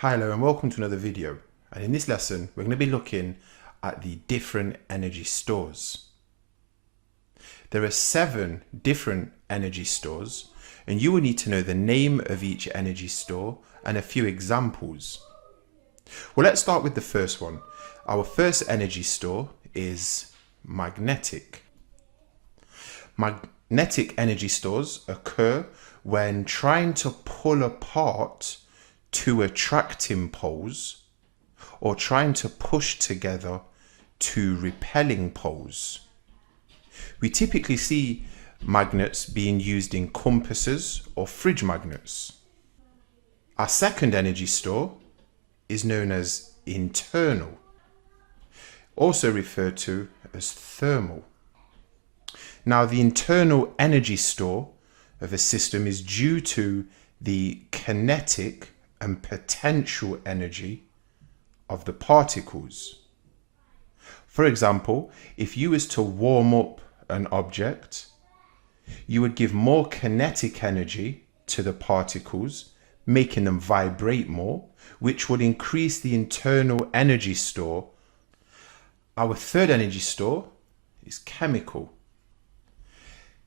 Hi, hello, and welcome to another video. And in this lesson, we're going to be looking at the different energy stores. There are 7 different energy stores, and you will need to know the name of each energy store and a few examples. Well, let's start with the first one. Our first energy store is magnetic. Magnetic energy stores occur when trying to pull apart two attracting poles or trying to push together two repelling poles. We typically see magnets being used in compasses or fridge magnets. Our second energy store is known as internal, also referred to as thermal. Now, the internal energy store of a system is due to the kinetic and potential energy of the particles. For example, if you was to warm up an object, you would give more kinetic energy to the particles, making them vibrate more, which would increase the internal energy store. Our third energy store is chemical.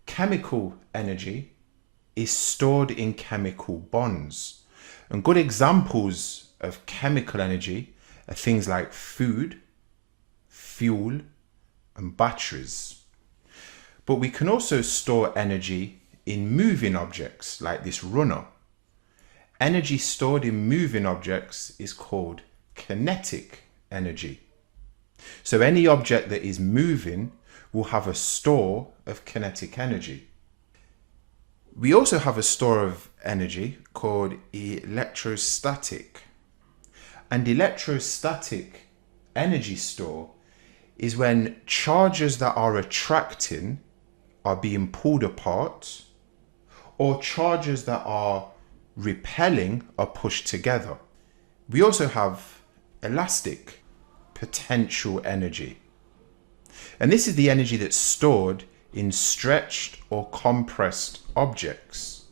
Chemical energy is stored in chemical bonds. And good examples of chemical energy are things like food, fuel, and batteries. But we can also store energy in moving objects like this runner. Energy stored in moving objects is called kinetic energy. So any object that is moving will have a store of kinetic energy. We also have a store of energy called electrostatic. And electrostatic energy store is when charges that are attracting are being pulled apart, or charges that are repelling are pushed together. We also have elastic potential energy. And this is the energy that's stored in stretched or compressed objects.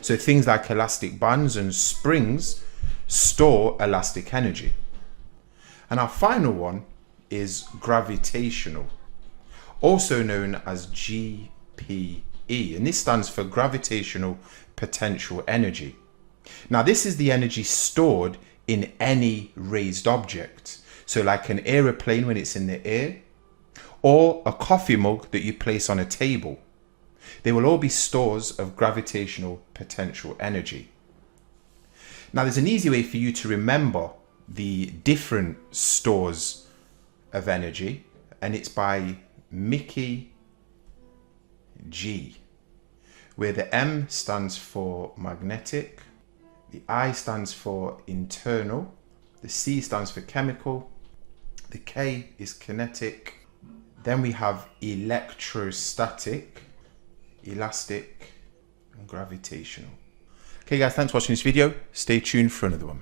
So things like elastic bands and springs store elastic energy. And our final one is gravitational, also known as GPE, and this stands for gravitational potential energy. Now, this is the energy stored in any raised object. So like an aeroplane when it's in the air, or a coffee mug that you place on a table. They will all be stores of gravitational potential energy. Now, there's an easy way for you to remember the different stores of energy, and it's by Mickey G, where the M stands for magnetic, the I stands for internal, the C stands for chemical, the K is kinetic. Then we have electrostatic, elastic, and gravitational. Okay guys, thanks for watching this video. Stay tuned for another one.